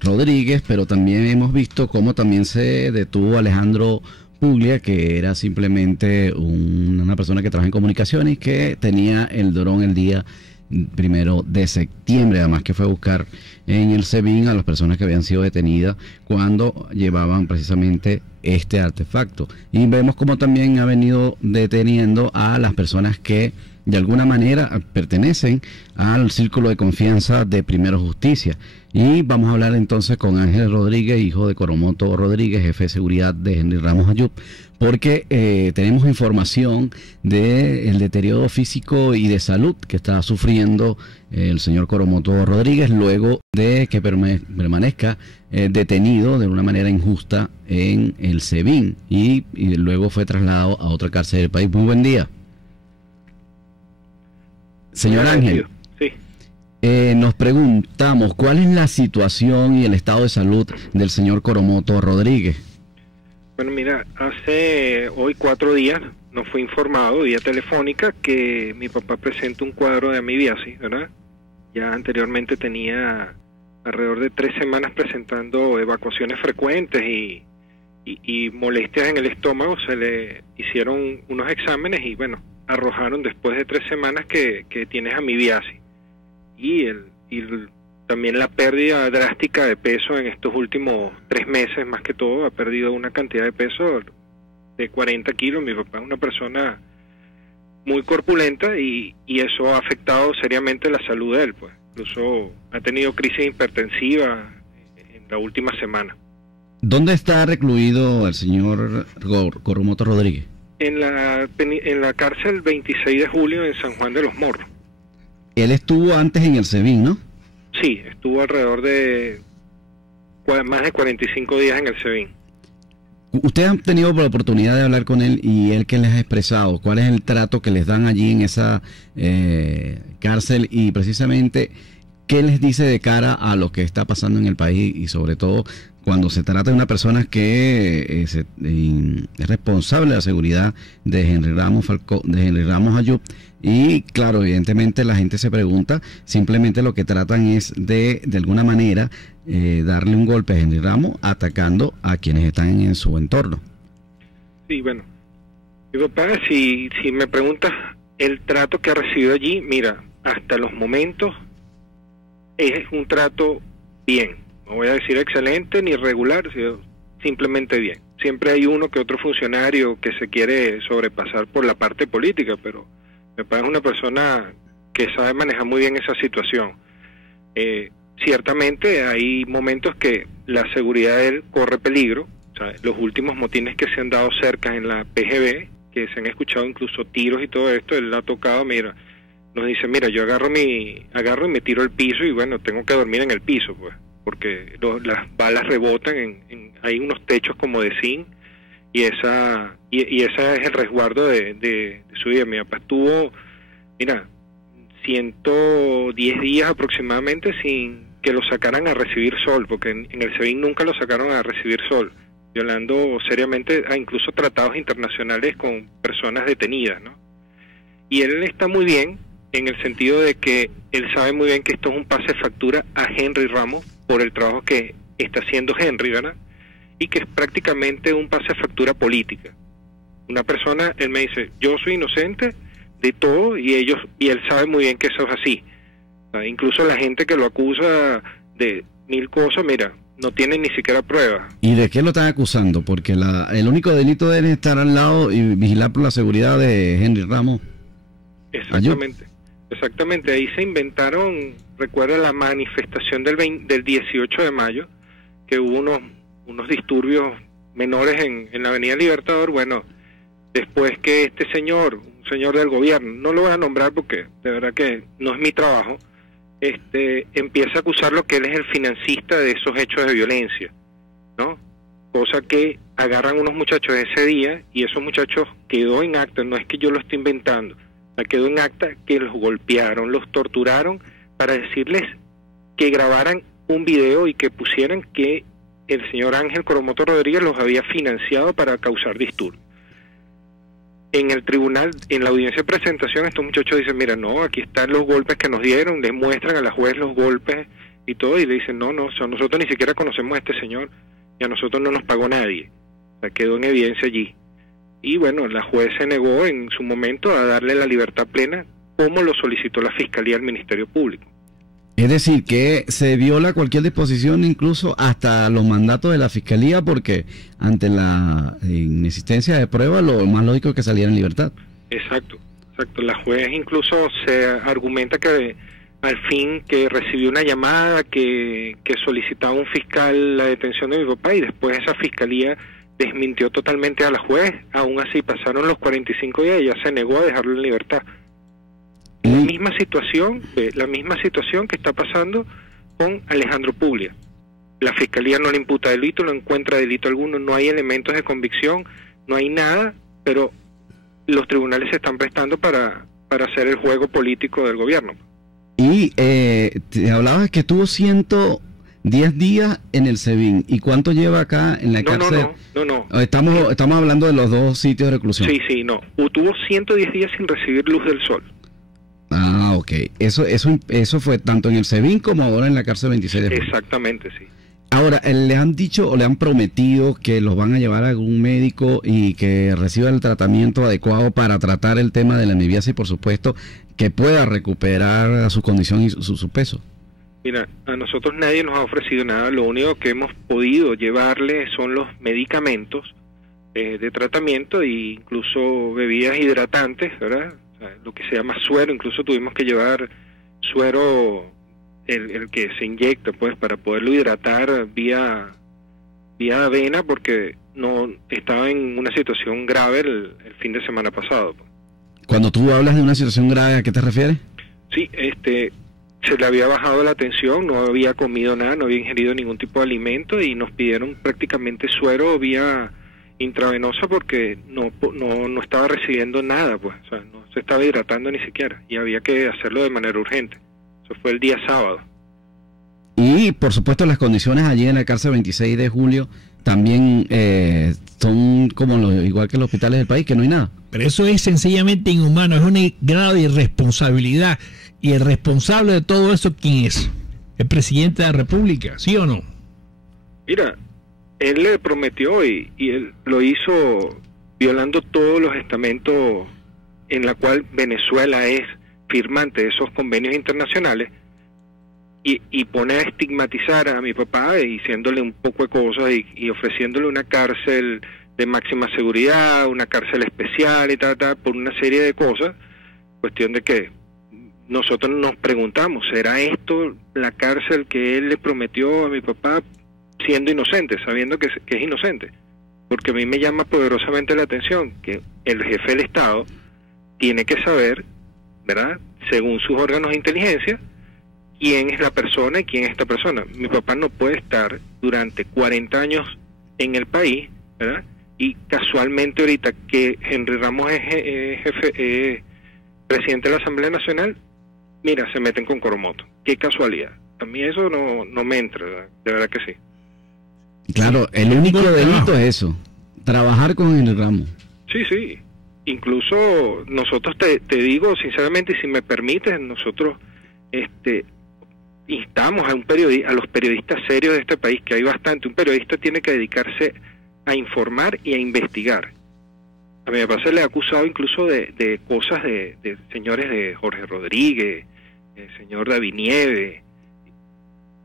Rodríguez, pero también hemos visto cómo también se detuvo a Alejandro Puglia, que era simplemente una persona que trabaja en comunicaciones, que tenía el dron el día 1 de septiembre, además que fue a buscar en el SEBIN a las personas que habían sido detenidas cuando llevaban precisamente este artefacto. Y vemos cómo también ha venido deteniendo a las personas que de alguna manera pertenecen al círculo de confianza de Primero Justicia. Y vamos a hablar entonces con Ángel Rodríguez, hijo de Coromoto Rodríguez, jefe de seguridad de Henry Ramos Ayub, porque tenemos información del deterioro físico y de salud que está sufriendo el señor Coromoto Rodríguez luego de que permanezca detenido de una manera injusta en el SEBIN y luego fue trasladado a otra cárcel del país. Muy buen día. Señor Ángel, sí. Nos preguntamos cuál es la situación y el estado de salud del señor Coromoto Rodríguez. Bueno, mira, hace hoy 4 días nos fue informado vía telefónica que mi papá presenta un cuadro de amibiasis, ¿verdad? Ya anteriormente tenía alrededor de 3 semanas presentando evacuaciones frecuentes y molestias en el estómago. Se le hicieron unos exámenes y bueno, arrojaron después de 3 semanas que tienes amibiasis y también la pérdida drástica de peso en estos últimos 3 meses, más que todo ha perdido una cantidad de peso de 40 kilos. Mi papá es una persona muy corpulenta y eso ha afectado seriamente la salud de él, pues incluso ha tenido crisis hipertensiva en la última semana. ¿Dónde está recluido el señor Coromoto Rodríguez? en la cárcel 26 de julio en San Juan de los Morros. Él estuvo antes en el SEBIN, ¿no? Sí, estuvo alrededor de más de 45 días en el SEBIN. Ustedes han tenido la oportunidad de hablar con él y él, ¿qué les ha expresado? ¿Cuál es el trato que les dan allí en esa cárcel? Y precisamente, ¿qué les dice de cara a lo que está pasando en el país? Y sobre todo, cuando se trata de una persona que es responsable de la seguridad de Henry Ramos Ayub. Y claro, evidentemente la gente se pregunta, simplemente lo que tratan es de alguna manera, darle un golpe a Henry Ramos atacando a quienes están en su entorno. Sí, bueno, mi papá, si me preguntas el trato que ha recibido allí, mira, hasta los momentos es un trato bien, no voy a decir excelente ni regular, sino simplemente bien. Siempre hay uno que otro funcionario que se quiere sobrepasar por la parte política, pero me parece una persona que sabe manejar muy bien esa situación. Ciertamente hay momentos que la seguridad de él corre peligro. O sea, los últimos motines que se han dado cerca en la PGB, que se han escuchado incluso tiros y todo esto, él ha tocado, mira, nos dice, mira, yo agarro y me tiro al piso y bueno, tengo que dormir en el piso, pues, porque las balas rebotan hay unos techos como de zinc y esa es el resguardo de su vida. Mi papá estuvo, mira, 110 días aproximadamente sin que lo sacaran a recibir sol, porque en el SEBIN nunca lo sacaron a recibir sol, violando seriamente a incluso tratados internacionales con personas detenidas, ¿no? Y él está muy bien en el sentido de que él sabe muy bien que esto es un pase factura a Henry Ramos por el trabajo que está haciendo Henry, ¿verdad? Y que es prácticamente un pase factura política. Una persona, él me dice, yo soy inocente de todo y él sabe muy bien que eso es así. O sea, incluso la gente que lo acusa de mil cosas, mira, no tiene ni siquiera pruebas. ¿Y de qué lo están acusando? Porque el único delito de él es estar al lado y vigilar por la seguridad de Henry Ramos. Exactamente. Exactamente, ahí se inventaron, recuerda la manifestación del 18 de mayo, que hubo unos disturbios menores en la Avenida Libertador. Bueno, después que este señor, un señor del gobierno, no lo voy a nombrar porque de verdad que no es mi trabajo, empieza a acusarlo que él es el financista de esos hechos de violencia, ¿no? Cosa que agarran unos muchachos ese día y esos muchachos quedó en acta, no es que yo lo esté inventando, quedó en acta que los golpearon, los torturaron para decirles que grabaran un video y que pusieran que el señor Ángel Coromoto Rodríguez los había financiado para causar disturbios. En el tribunal, en la audiencia de presentación, estos muchachos dicen, mira, no, aquí están los golpes que nos dieron, les muestran a la juez los golpes y todo, y le dicen, no, nosotros ni siquiera conocemos a este señor y a nosotros no nos pagó nadie. O sea, quedó en evidencia allí. Y bueno, la juez se negó en su momento a darle la libertad plena, como lo solicitó la Fiscalía al Ministerio Público. Es decir, que se viola cualquier disposición, incluso hasta los mandatos de la Fiscalía, porque ante la inexistencia de pruebas, lo más lógico es que saliera en libertad. Exacto. La juez incluso se argumenta que al fin que recibió una llamada que solicitaba un fiscal la detención de mi papá, y después esa Fiscalía desmintió totalmente a la juez. Aún así pasaron los 45 días y ella se negó a dejarlo en libertad. La misma situación que está pasando con Alejandro Puglia. La Fiscalía no le imputa delito, no encuentra delito alguno, no hay elementos de convicción, no hay nada, pero los tribunales se están prestando para hacer el juego político del gobierno. Y te hablabas que estuvo 110 días en el SEBIN. ¿Y cuánto lleva acá en la cárcel? No. Estamos hablando de los dos sitios de reclusión. Sí, no. Tuvo 110 días sin recibir luz del sol. Ah, ok. Eso fue tanto en el SEBIN como ahora en la cárcel 26 de julio. Exactamente, sí. Ahora, ¿le han dicho o le han prometido que los van a llevar a algún médico y que reciba el tratamiento adecuado para tratar el tema de la amibiasis, por supuesto, que pueda recuperar su condición y su peso? Mira, a nosotros nadie nos ha ofrecido nada. Lo único que hemos podido llevarle son los medicamentos de tratamiento e incluso bebidas hidratantes, ¿verdad? O sea, lo que se llama suero. Incluso tuvimos que llevar suero, el que se inyecta, pues, para poderlo hidratar vía avena, porque no estaba en una situación grave el fin de semana pasado. Cuando tú hablas de una situación grave, ¿a qué te refieres? Sí, se le había bajado la tensión, no había comido nada, no había ingerido ningún tipo de alimento y nos pidieron prácticamente suero vía intravenosa porque no estaba recibiendo nada, pues, o sea, no se estaba hidratando ni siquiera y había que hacerlo de manera urgente. Eso fue el día sábado. Y por supuesto las condiciones allí en la cárcel 26 de julio también son como igual que los hospitales del país, que no hay nada. Pero eso es sencillamente inhumano, es un grado de irresponsabilidad. Y el responsable de todo eso, ¿quién es? ¿El presidente de la República, sí o no? Mira, él le prometió y él lo hizo violando todos los estamentos en la cual Venezuela es firmante de esos convenios internacionales y pone a estigmatizar a mi papá diciéndole un poco de cosas y ofreciéndole una cárcel de máxima seguridad, una cárcel especial y tal, por una serie de cosas, cuestión de que nosotros nos preguntamos, ¿será esto la cárcel que él le prometió a mi papá siendo inocente, sabiendo que es inocente? Porque a mí me llama poderosamente la atención que el jefe del Estado tiene que saber, ¿verdad?, según sus órganos de inteligencia, quién es la persona y quién es esta persona. Mi papá no puede estar durante 40 años en el país, ¿verdad?, y casualmente ahorita que Henry Ramos es presidente de la Asamblea Nacional, mira, se meten con Coromoto. Qué casualidad. A mí eso no me entra, ¿verdad? De verdad que sí. Claro, el único delito es eso, trabajar con Henry Ramos. Sí. Incluso nosotros te digo sinceramente, y si me permites, nosotros instamos a los periodistas serios de este país, que hay bastante. Un periodista tiene que dedicarse a informar y a investigar. A mi papá se le ha acusado incluso de cosas de señores de Jorge Rodríguez, el señor David Nieves,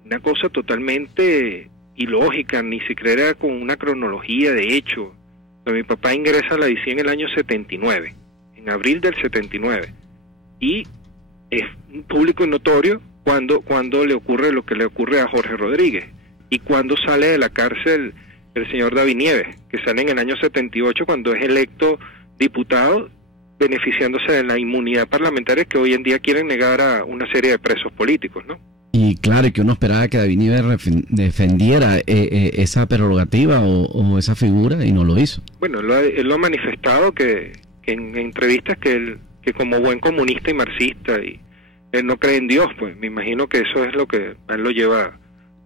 una cosa totalmente ilógica, ni siquiera era con una cronología de hecho. O sea, mi papá ingresa a la DICI en el año 79, en abril del 79, y es público y notorio cuando le ocurre lo que le ocurre a Jorge Rodríguez, y cuando sale de la cárcel el señor David Nieves, que sale en el año 78 cuando es electo diputado, beneficiándose de la inmunidad parlamentaria que hoy en día quieren negar a una serie de presos políticos, ¿no? Y claro, que uno esperaba que David Nieves defendiera esa prerrogativa o esa figura, y no lo hizo. Bueno, él lo ha manifestado que en entrevistas que como buen comunista y marxista, y él no cree en Dios, pues me imagino que eso es lo que a él lo lleva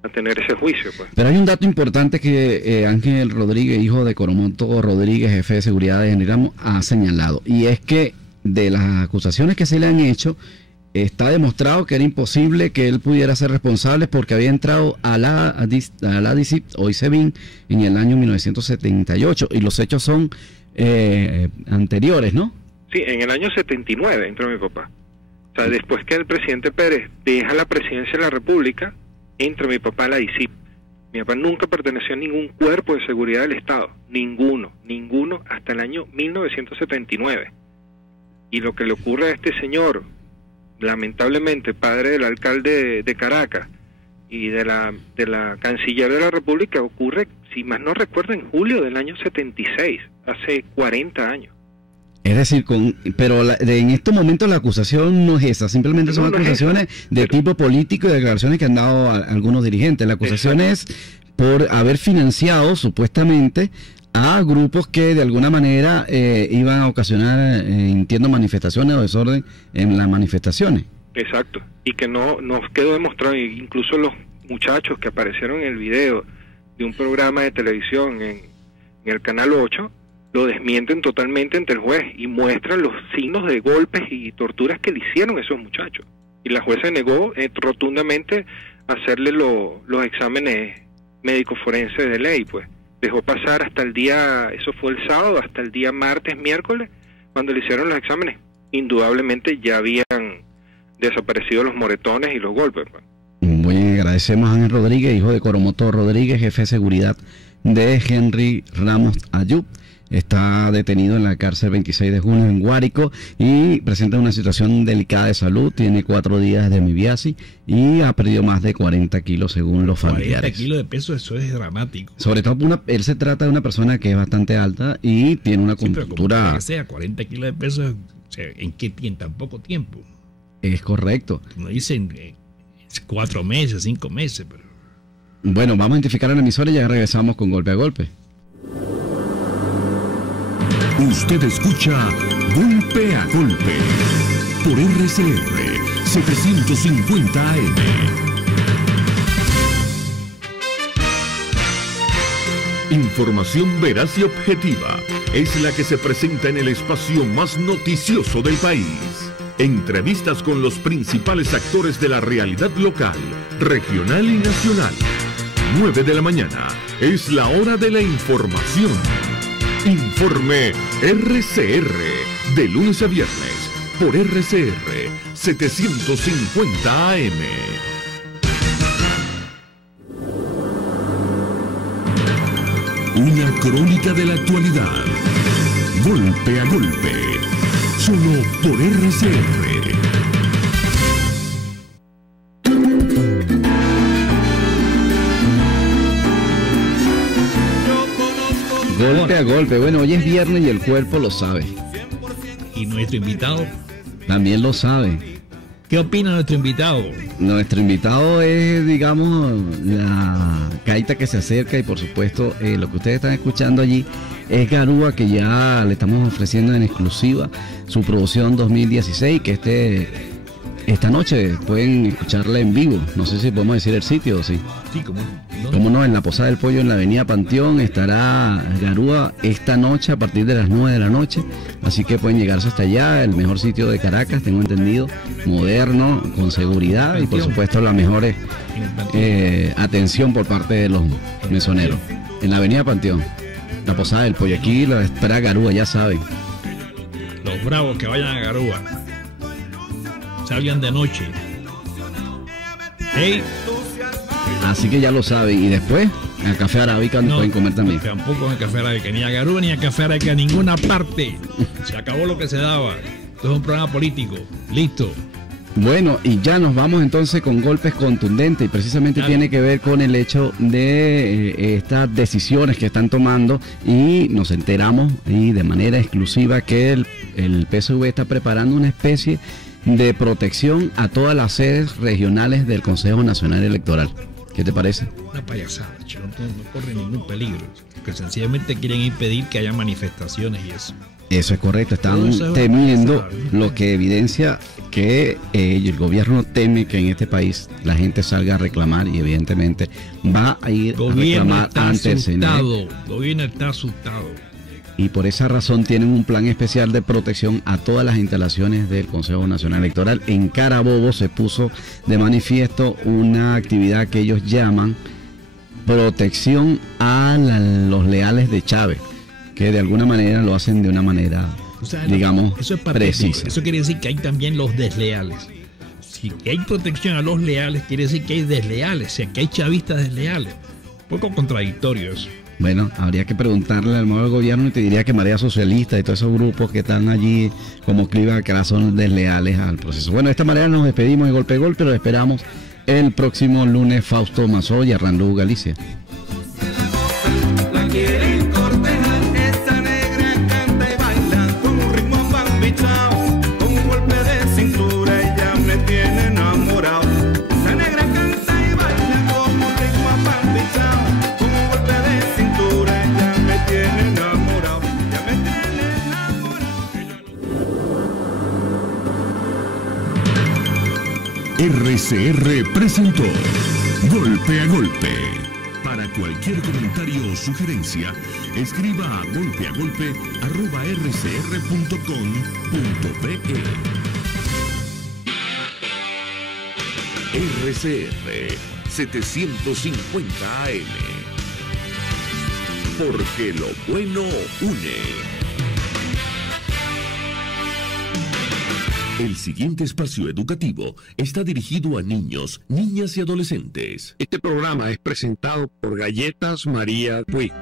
a tener ese juicio, pues. Pero hay un dato importante que Ángel Rodríguez, hijo de Coromoto Rodríguez, jefe de seguridad de Henry Ramos, ha señalado, y es que de las acusaciones que se le han hecho, está demostrado que era imposible que él pudiera ser responsable porque había entrado a la DICIP, hoy SEBIN, en el año 1978, y los hechos son anteriores, ¿no? Sí, en el año 79 entró mi papá. O sea, después que el presidente Pérez deja la presidencia de la República, entra mi papá en la DICIP. Mi papá nunca perteneció a ningún cuerpo de seguridad del Estado, ninguno, hasta el año 1979. Y lo que le ocurre a este señor, lamentablemente padre del alcalde de Caracas y de la canciller de la República, ocurre, si más no recuerdo, en julio del año 76, hace 40 años. Es decir, pero en estos momentos la acusación no es esa, simplemente son acusaciones de tipo político y declaraciones que han dado algunos dirigentes. La acusación es por haber financiado supuestamente a grupos que de alguna manera iban a ocasionar, entiendo, manifestaciones o desorden en las manifestaciones. Exacto, y que no quedó demostrado, incluso los muchachos que aparecieron en el video de un programa de televisión en el Canal 8, lo desmienten totalmente ante el juez y muestran los signos de golpes y torturas que le hicieron a esos muchachos. Y la jueza negó rotundamente hacerle los exámenes médicos forenses de ley, pues. Dejó pasar hasta el día, eso fue el sábado, hasta el día martes, miércoles, cuando le hicieron los exámenes. Indudablemente ya habían desaparecido los moretones y los golpes, pues. Muy bien, agradecemos a Ángel Rodríguez, hijo de Coromoto Rodríguez, jefe de seguridad de Henry Ramos Ayub, está detenido en la cárcel 26 de junio en Guárico y presenta una situación delicada de salud. Tiene 4 días de hemibiasis y ha perdido más de 40 kilos según los familiares. 40 kilos de peso, eso es dramático. Sobre todo, él se trata de una persona que es bastante alta y tiene una cultura... Pero que sea, 40 kilos de peso, o sea, ¿en qué tiempo? Tan poco tiempo. Es correcto. No dicen 4 meses, 5 meses, pero... Bueno, vamos a identificar a la emisora y ya regresamos con Golpe a Golpe. Usted escucha Golpe a Golpe por RCR 750 AM. Información veraz y objetiva es la que se presenta en el espacio más noticioso del país. Entrevistas con los principales actores de la realidad local, regional y nacional. 9 de la mañana es la hora de la información. Informe RCR, de lunes a viernes, por RCR 750 AM. Una crónica de la actualidad. Golpe a golpe. Solo por RCR. Golpe a golpe. Bueno, hoy es viernes y el cuerpo lo sabe. ¿Y nuestro invitado? También lo sabe. ¿Qué opina nuestro invitado? Nuestro invitado es, digamos, la gaita que se acerca y por supuesto lo que ustedes están escuchando allí es Garúa, que ya le estamos ofreciendo en exclusiva su producción 2016, que esta noche pueden escucharla en vivo. No sé si podemos decir el sitio o sí. Sí, ¿cómo no? ¿Cómo no? En la Posada del Pollo, en la avenida Panteón, estará Garúa esta noche a partir de las 9 de la noche. Así que pueden llegarse hasta allá, el mejor sitio de Caracas, tengo entendido, moderno, con seguridad y por supuesto la mejor atención por parte de los mesoneros. En la avenida Panteón, la Posada del Pollo. Aquí la espera Garúa, ya saben. Los bravos que vayan a Garúa, salgan de noche. Hey. Así que ya lo saben. Y después, en el Café Arábica no pueden comer también. Tampoco en el Café Arábica, ni a Garúa ni a Café Arábica, a ninguna parte. Se acabó lo que se daba. Esto es un programa político. Listo. Bueno, y ya nos vamos entonces con golpes contundentes y precisamente tiene que ver con el hecho de estas decisiones que están tomando y nos enteramos y de manera exclusiva que el PSV está preparando una especie de protección a todas las sedes regionales del Consejo Nacional Electoral. ¿Qué te parece? Una payasada, chico, no corre ningún peligro, que sencillamente quieren impedir que haya manifestaciones y eso. Eso es correcto, están temiendo, lo que evidencia que el gobierno teme que en este país la gente salga a reclamar y evidentemente va a ir a reclamar ante el Senado. El gobierno está asustado. Y por esa razón tienen un plan especial de protección a todas las instalaciones del Consejo Nacional Electoral. En Carabobo se puso de manifiesto una actividad que ellos llaman protección a los leales de Chávez, que de alguna manera lo hacen de una manera, digamos, eso es precisa. Eso quiere decir que hay también los desleales. Si hay protección a los leales, quiere decir que hay desleales, o sea, que hay chavistas desleales. Un poco contradictorio eso. Bueno, habría que preguntarle al nuevo gobierno y te diría que Marea Socialista y todos esos grupos que están allí como Cliva que son desleales al proceso. Bueno, de esta manera nos despedimos de Golpe a Golpe, lo esperamos el próximo lunes. Fausto Mazó y Arrandú, Galicia. La quieren cortejar, esa negra canta y baila con un ritmo bambichao, con un golpe de cintura ella me tiene enamorado. Esa negra canta y baila con un ritmo bambichao, con un golpe de cintura ella me tiene enamorado, ya me tiene enamorado. RCR presentó Golpe a Golpe. Para cualquier comentario o sugerencia, escriba a golpeagolpe@rcr.com.be. RCR 750 AM. Porque lo bueno une. El siguiente espacio educativo está dirigido a niños, niñas y adolescentes. Este programa es presentado por Galletas María Puig.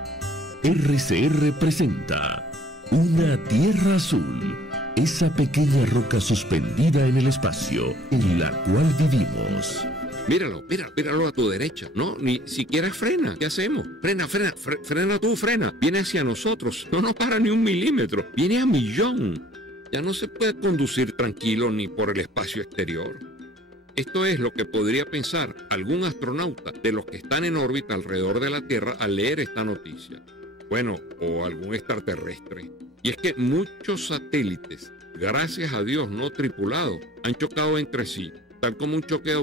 RCR presenta Una Tierra Azul, esa pequeña roca suspendida en el espacio en la cual vivimos. Míralo a tu derecha. No, ni siquiera frena. ¿Qué hacemos? Frena tú. Viene hacia nosotros. No nos para ni un milímetro. Viene a millón. Ya no se puede conducir tranquilo ni por el espacio exterior. Esto es lo que podría pensar algún astronauta de los que están en órbita alrededor de la Tierra al leer esta noticia. Bueno, o algún extraterrestre. Y es que muchos satélites, gracias a Dios no tripulados, han chocado entre sí, tal como un choque de